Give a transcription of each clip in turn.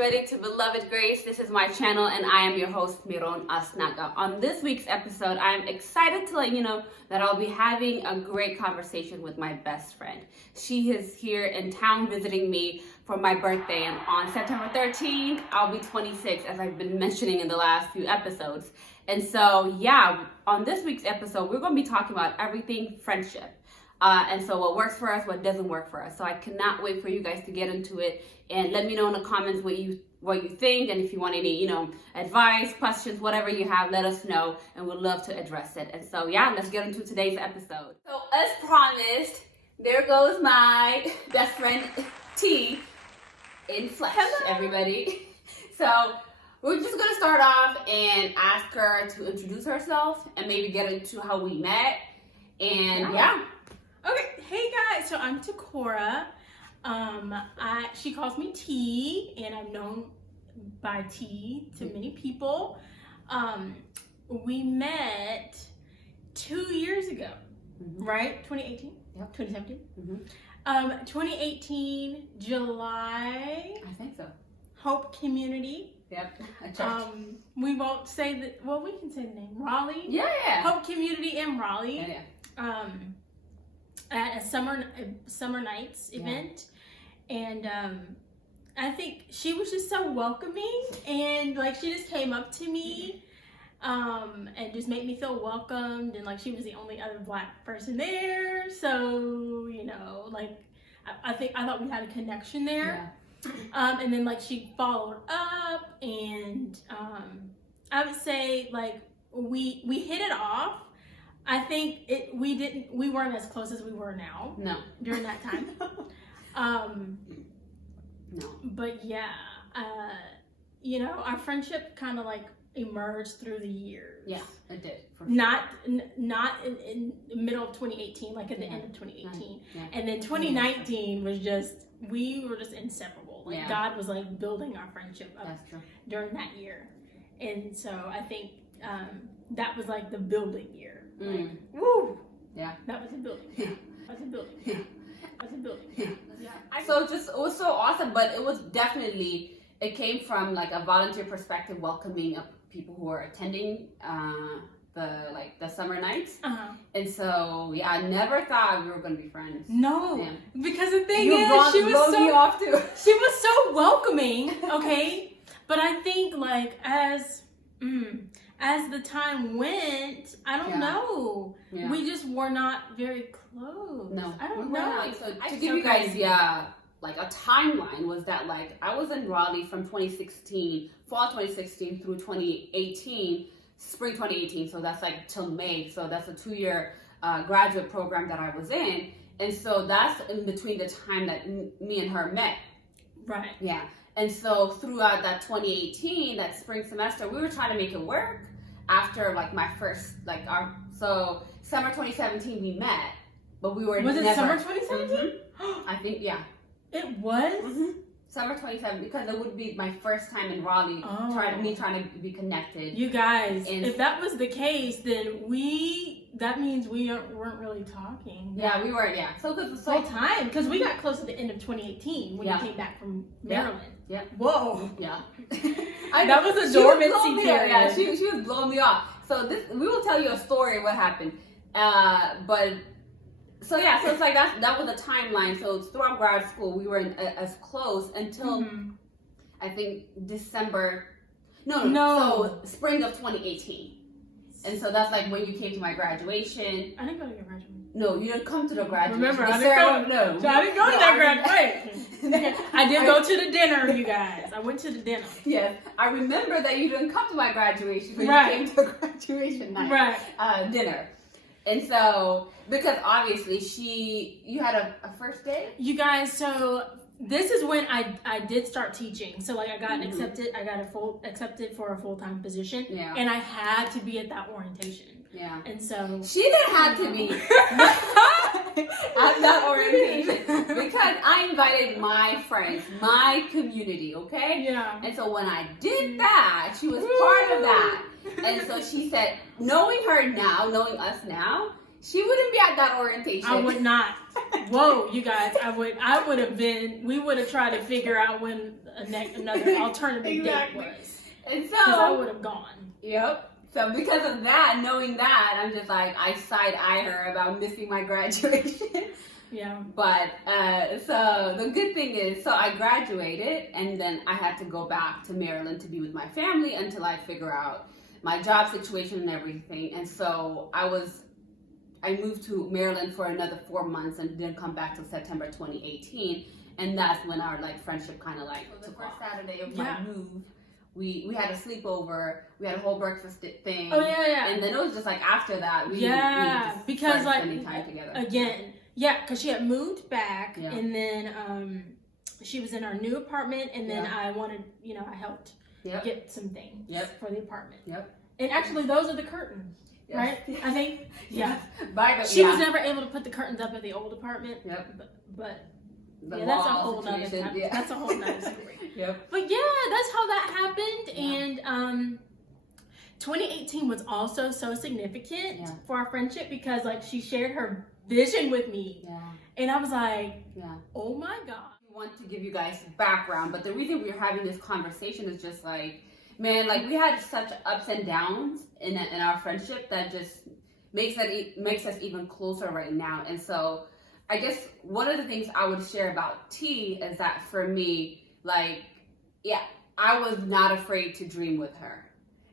everybody to Beloved Grace. This is my channel and I am your host, Miron Asnaga. On this week's episode, I'm excited to let you know that I'll be having a great conversation with my best friend. She is here in town visiting me for my birthday, and on September 13th, I'll be 26, as I've been mentioning in the last few episodes. And so, yeah, on this week's episode, we're going to be talking about everything friendship. And so what works for us, what doesn't work for us. So I cannot wait for you guys to get into it and let me know in the comments what you think, and if you want any, advice, questions, whatever you have, let us know and we'd love to address it. And so yeah, let's get into today's episode. So as promised, there goes my best friend T in flesh. Hello, everybody. So we're just gonna start off and ask her to introduce herself and maybe get into how we met. And yeah. Okay, hey guys, so I'm Takora. She calls me T, and I'm known by T to many people. We met 2 years ago, right? 2018? Yep. 2017? 2018, July. I think so. Hope Community. Yep. A church. We won't say that, well, we can say the name. Raleigh. Yeah. Hope Community in Raleigh. Yeah. At a summer nights event, and I think she was just so welcoming, and like she just came up to me and just made me feel welcomed, and like she was the only other Black person there, so I thought we had a connection there. And then like she followed up, and I would say like we hit it off. I think we weren't as close as we were now. No. During that time. No. But yeah, our friendship kind of like emerged through the years. Yeah, it did. For sure. Not in the middle of 2018, like at the end of 2018. Yeah. And then 2019 was we were just inseparable. Like God was like building our friendship up during that year. And so I think that was like the building year. Like, woo! Yeah. That was a building. Yeah. That was a building. Yeah. That was a building. Yeah. So it was so awesome, but it was definitely, it came from like a volunteer perspective, welcoming up people who are attending the summer nights. And so yeah, I never thought we were gonna be friends. No. Yeah. Because the thing is, she was me off too. She was so welcoming, okay? But I think like as the time went, I don't know. Yeah. We just were not very close. No, I don't know. So to give you guys, like a timeline was that like I was in Raleigh from fall 2016 through 2018, spring 2018. So that's like till May. So that's a 2-year graduate program that I was in. And so that's in between the time that me and her met. Right. Yeah. And so throughout that 2018, that spring semester, we were trying to make it work. After like my first so summer 2017 we met, but we were never. Was it summer 2017? I think It was summer 2017 because it would be my first time in Raleigh. Trying to be connected. You guys, if that was the case, then that means we weren't really talking. Yeah, we were. Yeah, so because the whole time, because we got close at the end of 2018 when you came back from Maryland. Yeah. Whoa. Yeah. That was a dormancy period. Yeah, she was blowing me off. So we will tell you a story of what happened. So it's like that was a timeline. So throughout grad school, we were as close until I think December. No. So spring of 2018. And so that's like when you came to my graduation. I didn't go to your graduation. No, you didn't come to the graduation. Remember, I didn't go to that graduation. I did go to the dinner, you guys. I went to the dinner. Yes, I remember that you didn't come to my graduation, but you came to the graduation night dinner. And so, because obviously you had a first date? You guys, so this is when I did start teaching. So like I got accepted for a full-time position. Yeah. And I had to be at that orientation. Yeah. And so she didn't have to be at that orientation because I invited my friends, my community, okay? Yeah. And so when I did that, she was part of that. And so she said, knowing us now, She wouldn't be at that orientation. I would not. Whoa, you guys! I would have been. We would have tried to figure out when another alternative date was. And so I would have gone. Yep. So because of that, knowing that, I'm just like, I side-eye her about missing my graduation. Yeah. But so the good thing is, so I graduated, and then I had to go back to Maryland to be with my family until I figure out my job situation and everything. And so I moved to Maryland for another 4 months and didn't come back till September 2018. And that's when our like friendship kind of like the first Saturday of my move. We had a sleepover. We had a whole breakfast thing. Oh yeah. And then it was just like after that we just because like spending time together again. Yeah, because she had moved back, and then she was in our new apartment, and then I wanted, I helped get some things for the apartment. Yep. And actually, those are the curtains, right? I think. Yeah. She was never able to put the curtains up at the old apartment. Yep. But that's a whole nother time. Yeah. That's a whole nother story. Yep. But yeah, that's how that happened, and 2018 was also so significant for our friendship because like she shared her vision with me, and I was like, oh my god. I want to give you guys background, but the reason we're having this conversation is just like, man, like we had such ups and downs in our friendship that just makes us even closer right now. And so I guess one of the things I would share about T is that for me, like, I was not afraid to dream with her.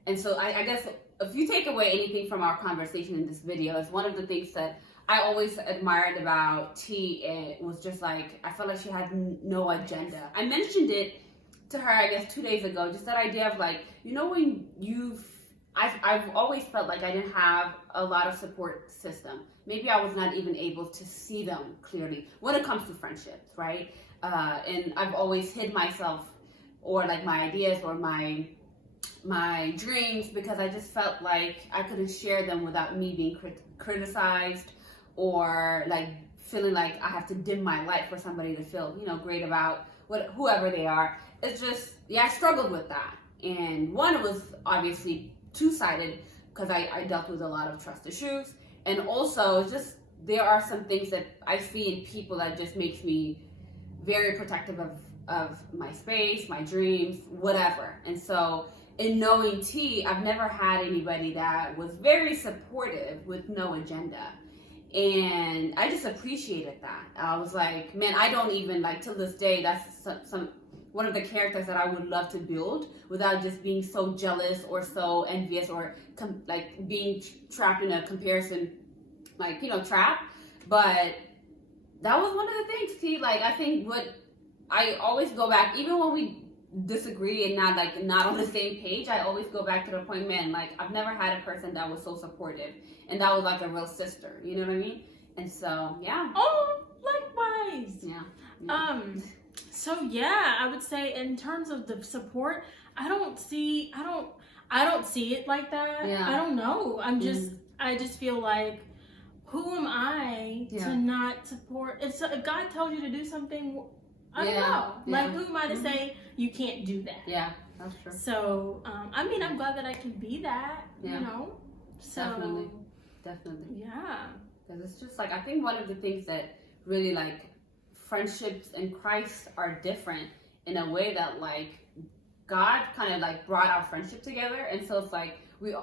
And so I guess if you take away anything from our conversation in this video, is one of the things that I always admired about T. It was just like, I felt like she had no agenda. I mentioned it to her, I guess, 2 days ago, just that idea of like, when I've always felt like I didn't have a lot of support system. Maybe I was not even able to see them clearly when it comes to friendships, right? And I've always hid myself or like my ideas or my dreams because I just felt like I couldn't share them without me being criticized or like feeling like I have to dim my light for somebody to feel, great about whoever they are. It's just, I struggled with that. And one was obviously two-sided because I dealt with a lot of trust issues. And also just there are some things that I see in people that just makes me very protective of my space, my dreams, whatever. And so in knowing T, I've never had anybody that was very supportive with no agenda. And I just appreciated that. I was like, man, I don't even, like, till this day, that's one of the characters that I would love to build without just being so jealous or so envious or being trapped in a comparison, trap. But that was one of the things, T. Like, I think what I always go back, even when we disagree and not on the same page, I always go back to the point, man, like I've never had a person that was so supportive, and that was like a real sister, you know what I mean? And so likewise. So I would say in terms of the support, I don't see it like that. I don't know, I just feel like, who am I to not support? If God tells you to do something, I don't know. Like, who am I to say you can't do that? Yeah, that's true. So, I'm glad that I can be that, So, Definitely. Yeah. Because it's just like, I think one of the things that really, like, friendships in Christ are different in a way that, like, God kind of, like, brought our friendship together. And so it's like, we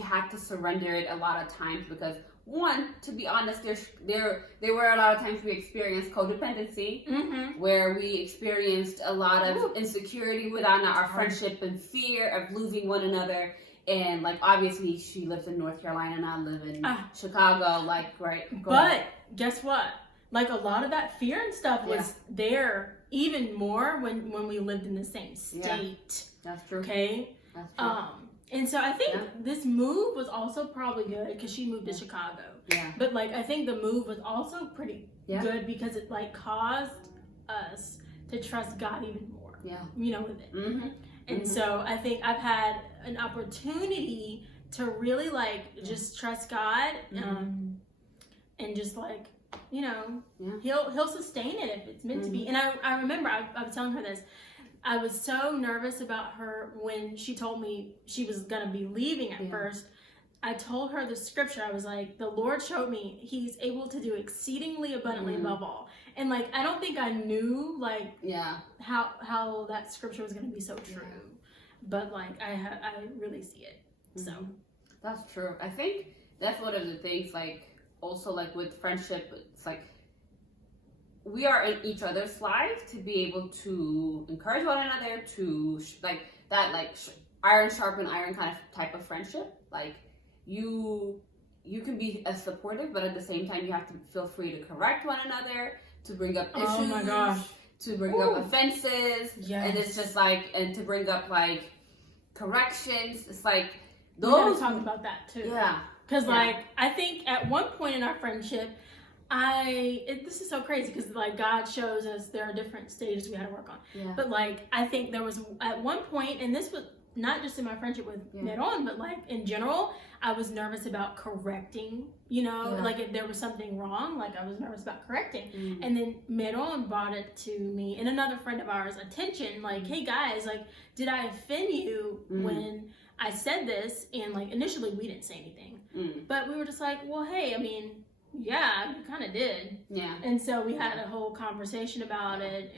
had to surrender it a lot of times because, one, to be honest, there were a lot of times we experienced codependency, where we experienced a lot of insecurity within our friendship and fear of losing one another. And like, obviously, she lives in North Carolina and I live in Chicago. Like, right? But guess what? Like, a lot of that fear and stuff was there even more when we lived in the same state. That's true. Okay. That's true. And so I think this move was also probably good because she moved to Chicago. Yeah. But like, I think the move was also pretty good because it like caused us to trust God even more. Yeah. With it. And so I think I've had an opportunity to really like just trust God, and just like, he'll sustain it if it's meant to be. And I remember I was telling her this. I was so nervous about her when she told me she was going to be leaving at first. I told her the scripture. I was like, the Lord showed me He's able to do exceedingly abundantly above all. And like, I don't think I knew like how that scripture was going to be so true. But like, I really see it. So that's true. I think that's one of the things, like, also like with friendship, it's like we are in each other's lives to be able to encourage one another, to like that, like iron sharpen iron kind of type of friendship. Like you can be as supportive, but at the same time you have to feel free to correct one another, to bring up issues, oh my gosh, to bring up offenses, and it's just like, and to bring up like corrections. It's like those. We talk about that too. Yeah. Because like I think at one point in our friendship, this is so crazy because like God shows us there are different stages we had to work on. Yeah. But like I think there was at one point, and this was not just in my friendship with Meron, but like in general, I was nervous about correcting, like if there was something wrong, like I was nervous about correcting. And then Meron brought it to me and another friend of ours attention, like, hey guys, like, did I offend you when I said this? And like initially we didn't say anything, but we were just like, well, hey, I mean, yeah, you kind of did. Yeah. And so we had a whole conversation about it,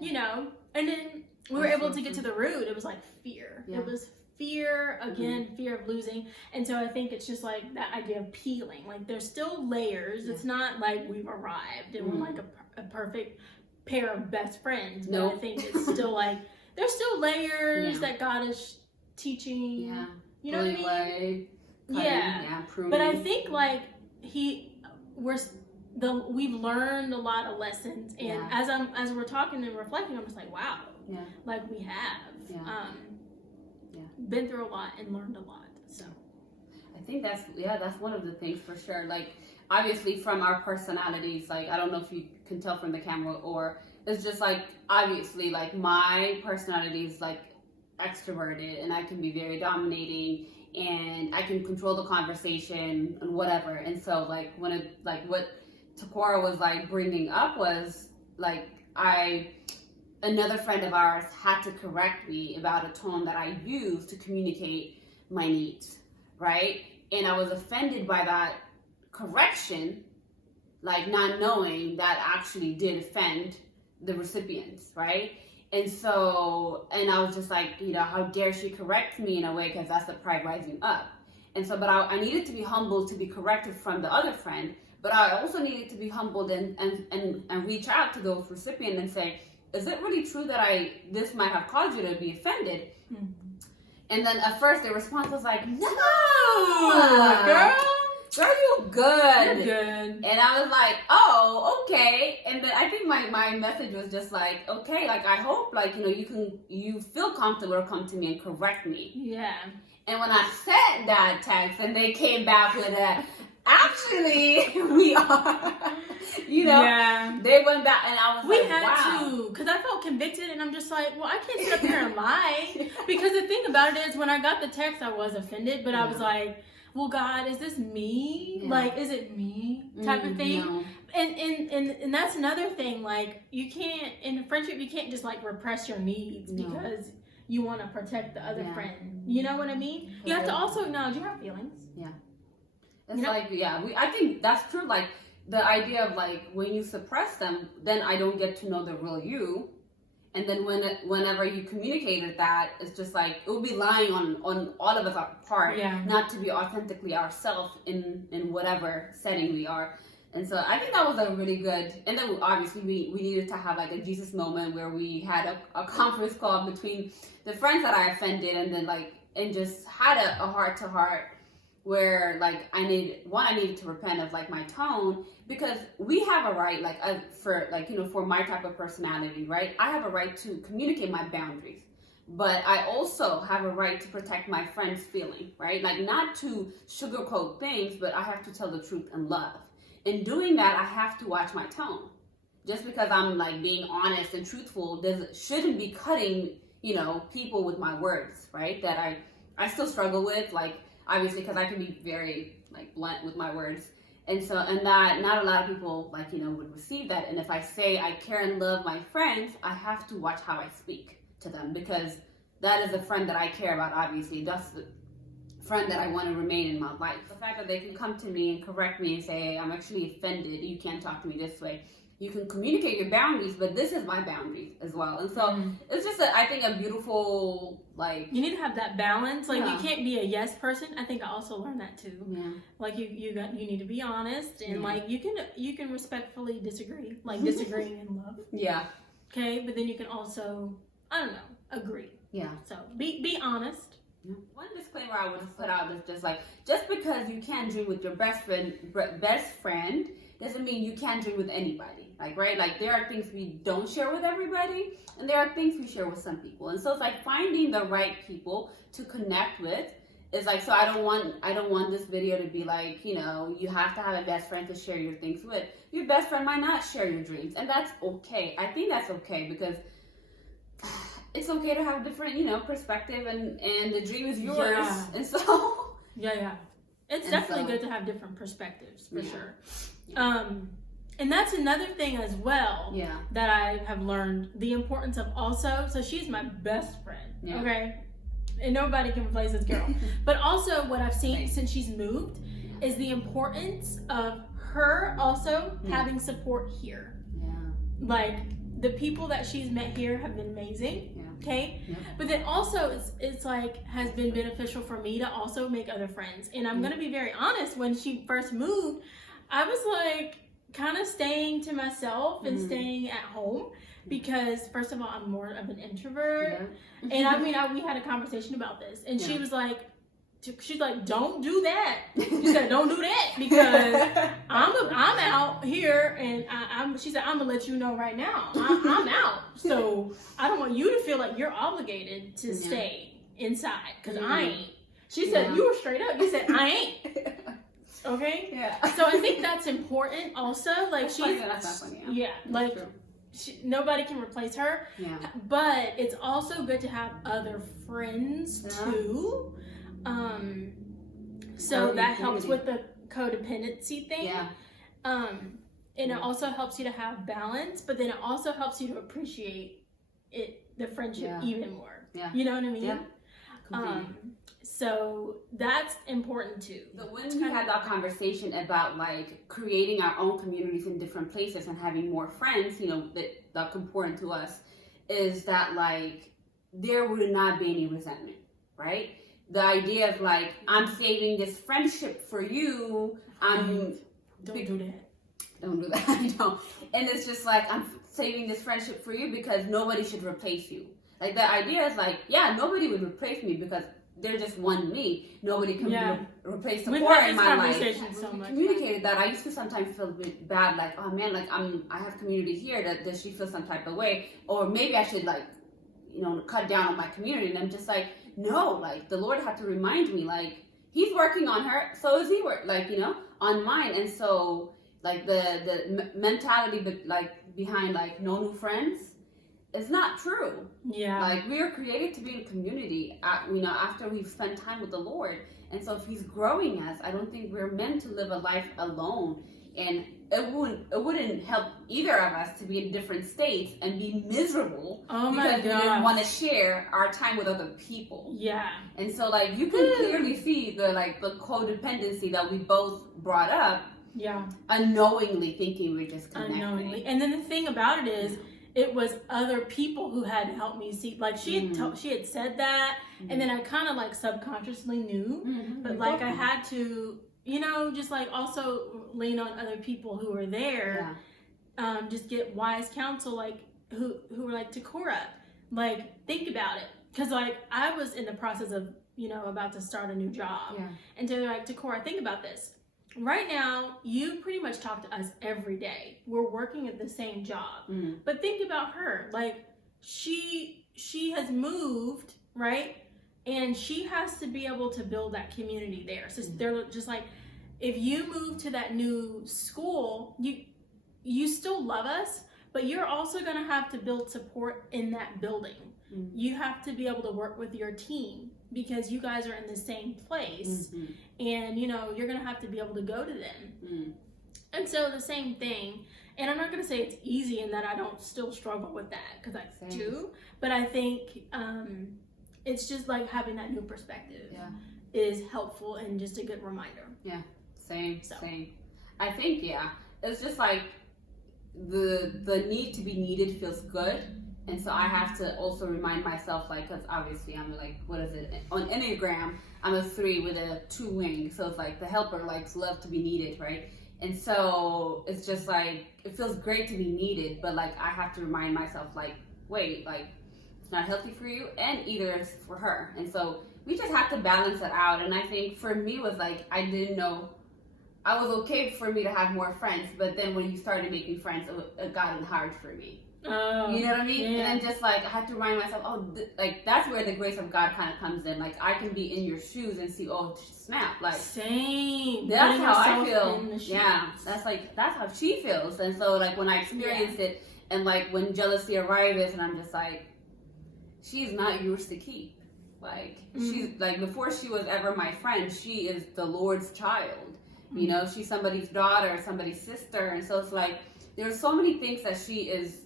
and then we were able to get to the root. It was like fear. Yeah. It was fear, again, fear of losing. And so I think it's just like that idea of peeling. Like there's still layers. Yeah. It's not like we've arrived and we're like a perfect pair of best friends. But I think it's still like, there's still layers that God is teaching. Yeah. You know what I mean? Yeah. Pruning. But I think like we've learned a lot of lessons. And as we're talking and reflecting, I'm just like, wow. Yeah. Like we have been through a lot and learned a lot. So I think that's one of the things for sure. Like obviously from our personalities, like I don't know if you can tell from the camera, or it's just like obviously like my personality is like extroverted and I can be very dominating and I can control the conversation and whatever. And so like when it like what Takora was like bringing up was like another friend of ours had to correct me about a tone that I used to communicate my needs, right? And I was offended by that correction, like not knowing that actually did offend the recipients, right? And so, and I was just like, how dare she correct me in a way, because that's the pride rising up. And so, but I needed to be humbled to be corrected from the other friend, but I also needed to be humbled and reach out to those recipients and say, is it really true that this might have caused you to be offended? Mm-hmm. And then at first the response was like, no, girl, you're good. You're good. And I was like, oh, okay. And then I think my message was just like, okay, like I hope like, you feel comfortable to come to me and correct me. Yeah. And when I said that text and they came back with a, actually, we are, they went back and I was we had to, because I felt convicted and I'm just like, well, I can't sit up here and lie. Because the thing about it is when I got the text, I was offended, but I was like, well, God, is this me? Yeah. Like, is it me? Type of thing. No. And that's another thing. Like, you can't, in a friendship, you can't just like repress your needs because you want to protect the other friend. You know what I mean? You have to also acknowledge you have feelings. Yeah. It's like, I think that's true. Like the idea of like, when you suppress them, then I don't get to know the real you. And then whenever you communicated that, it's just like, it will be lying on all of us apart, not to be authentically ourselves in whatever setting we are. And so I think that was a really good, and then obviously we needed to have like a Jesus moment where we had a conference call between the friends that I offended and just had a heart to heart where like I needed to repent of like my tone, because we have a right, like for my type of personality, right? I have a right to communicate my boundaries, but I also have a right to protect my friend's feeling, right? Like not to sugarcoat things, but I have to tell the truth in love. In doing that, I have to watch my tone. Just because I'm like being honest and truthful shouldn't be cutting, people with my words, right? That I still struggle with, like, obviously, because I can be very like blunt with my words, and that not a lot of people would receive that. And if I say I care and love my friends, I have to watch how I speak to them, because that is a friend that I care about. Obviously, that's friend that I want to remain in my life. The fact that they can come to me and correct me and say, hey, I'm actually offended, you can't talk to me this way. You can communicate your boundaries, but this is my boundaries as well. And so it's just, I think, a beautiful, like... You need to have that balance. Like, you can't be a yes person. I think I also learned that, too. Yeah. Like, you need to be honest. And, like, you can respectfully disagree. Like, disagreeing in love. Yeah. Okay? But then you can also, I don't know, agree. Yeah. So, be honest. One disclaimer I would just put out is just like, just because you can't dream with your best friend doesn't mean you can't dream with anybody. Like, right? Like, there are things we don't share with everybody, and there are things we share with some people. And so it's like finding the right people to connect with is like, so I don't want this video to be like, you know, you have to have a best friend to share your things with. Your best friend might not share your dreams, and that's okay. I think that's okay, because it's okay to have a different, you know, perspective, and the dream is yours. Yeah. And so it's definitely good to have different perspectives, for sure. And that's another thing as well that I have learned, the importance of also, so she's my best friend, okay? And nobody can replace this girl. But also what I've seen since she's moved is the importance of her also having support here. Yeah. Like, the people that she's met here have been amazing. Okay, but then also it's like has been beneficial for me to also make other friends. And I'm gonna be very honest, when she first moved, I was like kind of staying to myself and staying at home, because first of all, I'm more of an introvert. And I mean, we had a conversation about this, and she was like, she's like, don't do that. She said, don't do that, because I'm out here, and she said, I'm gonna let you know right now, I'm out. So I don't want you to feel like you're obligated to stay inside, because I ain't. She said, you were straight up. You said, I ain't. Okay. Yeah. So I think that's important also. Like, that's not funny. Like, nobody can replace her. Yeah. But it's also good to have other friends too. So that helps with the codependency thing. Yeah. And it also helps you to have balance, but then it also helps you to appreciate the friendship even more. Yeah. You know what I mean? Yeah. So that's important too. So when we had that conversation about like creating our own communities in different places and having more friends, you know, that's important to us, is that like there would not be any resentment, right? The idea of like, I'm saving this friendship for you. Don't do that. Don't do that. You know, and it's just like, I'm saving this friendship for you because nobody should replace you. Like, the idea is like, nobody would replace me because they're just one me. Nobody can replace support in my life. So much. Communicated that. I used to sometimes feel a bit bad, like, oh man, like I have community here. Does she feel some type of way? Or maybe I should like, you know, cut down on my community. And I'm just like, no, like the Lord had to remind me, like He's working on her, so is He like, you know, on mine. And so like the mentality, but like behind like no new friends, it's not true. Yeah. Like, we are created to be in community, you know, after we've spent time with the Lord. And so if He's growing us, I don't think we're meant to live a life alone. And it wouldn't help either of us to be in different states and be miserable because we didn't want to share our time with other people. Yeah. And so like you can clearly see the codependency that we both brought up. Yeah. Unknowingly thinking we're just connecting. Unknowingly. And then the thing about it is, it was other people who had helped me see. Like, she had said that, and then I kind of like subconsciously knew, but like I had to, you know, just like also lean on other people who were there, just get wise counsel, like who were like, Takora, like think about it, because like I was in the process of, you know, about to start a new job, and so they're like, Takora, think about this. Right now, you pretty much talk to us every day. We're working at the same job. But think about her. Like, she has moved, right? And she has to be able to build that community there. So they're just like, if you move to that new school, you still love us, but you're also going to have to build support in that building. You have to be able to work with your team, because you guys are in the same place, and you know you're gonna have to be able to go to them. And so the same thing, and I'm not gonna say it's easy and that I don't still struggle with that, because I do, but I think it's just like having that new perspective is helpful and just a good reminder. Yeah, same. So. Same. I think it's just like the need to be needed feels good. And so I have to also remind myself, like, because obviously I'm like, what is it? On Enneagram, I'm a 3 with a 2 wing. So it's like the helper likes love to be needed, right? And so it's just like, it feels great to be needed, but like I have to remind myself, like, wait, like it's not healthy for you and either it's for her. And so we just have to balance it out. And I think for me was like, I didn't know, I was okay for me to have more friends, but then when you started making friends, it got hard for me. Oh, you know what I mean? Yeah. And then just like I had to remind myself, like that's where the grace of God kind of comes in. Like I can be in your shoes and see, oh snap, like same. that's Putting how I yourself feel. in the shoes. Yeah, that's how she feels. And so like when I experienced it, and like when jealousy arises, and I'm just like, she's not yours to keep. Like she's like, before she was ever my friend, she is the Lord's child. You know, she's somebody's daughter, somebody's sister, and so it's like there's so many things that she is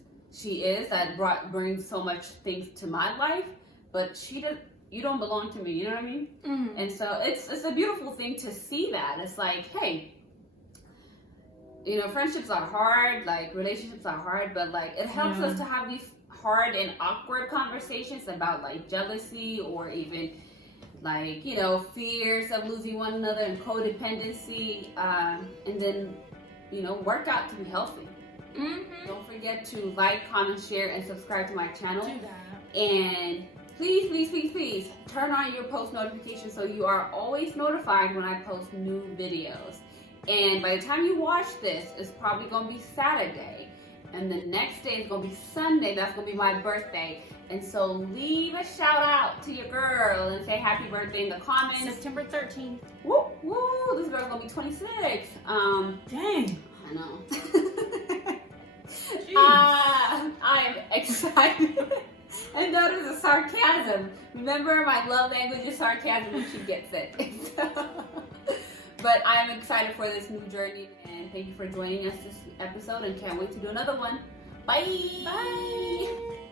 that brings so much things to my life, but you don't belong to me, you know what I mean? And so it's a beautiful thing to see that. It's like, hey, you know, friendships are hard, like relationships are hard, but like it helps us to have these hard and awkward conversations about like jealousy or even like, you know, fears of losing one another and codependency, and then, you know, work out to be healthy. Don't forget to like, comment, share, and subscribe to my channel. Do that. And please turn on your post notifications so you are always notified when I post new videos. And by the time you watch this, it's probably going to be Saturday. And the next day is going to be Sunday. That's going to be my birthday. And so leave a shout out to your girl and say happy birthday in the comments. September 13th. Woo, woo, this girl's going to be 26. Dang. I know. I am excited. And that is a sarcasm. Remember, my love language is sarcasm and she gets it. But I'm excited for this new journey, and thank you for joining us this episode, and can't wait to do another one. Bye. Bye.